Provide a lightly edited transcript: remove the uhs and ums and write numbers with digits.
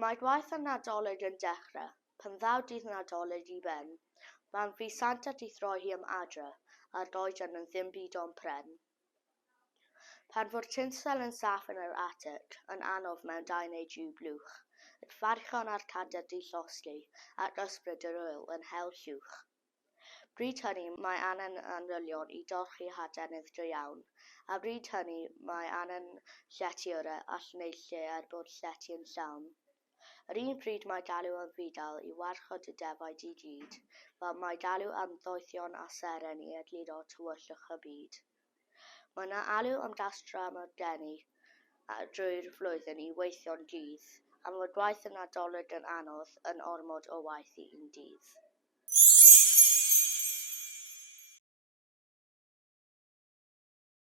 Mae gwaith yn Nadolig yn dechrau, pan ddaw dydd Nadolig i ben, mae'n fi Santa di throi hi am adre, a'r goeden yn ddim byd o'n pren. Pan fod tinsel yn saff yn yr atig, yn anodd mewn 2 neu 3 blwch, y farchon a'r cader di llosgi, ac ysbryd yr wyl yn hel llwch. Bryd hynny mae anen anrylion i dorchi hadenydd iawn, a bryd hynny mae anen lletiwr all wneud lle bod llety yn llawn. Yr un pryd mae galw yn fudal i warchod y defaid i gyd, fel mae galw am ddoethion a seren i egluro tywyllwch y byd. Mae yna alw am dastra modeni drwy'r flwyddyn i weithio'n dydd, a mae'r gwaith yn Nadolig yn anodd yn ormod o waith i un dydd.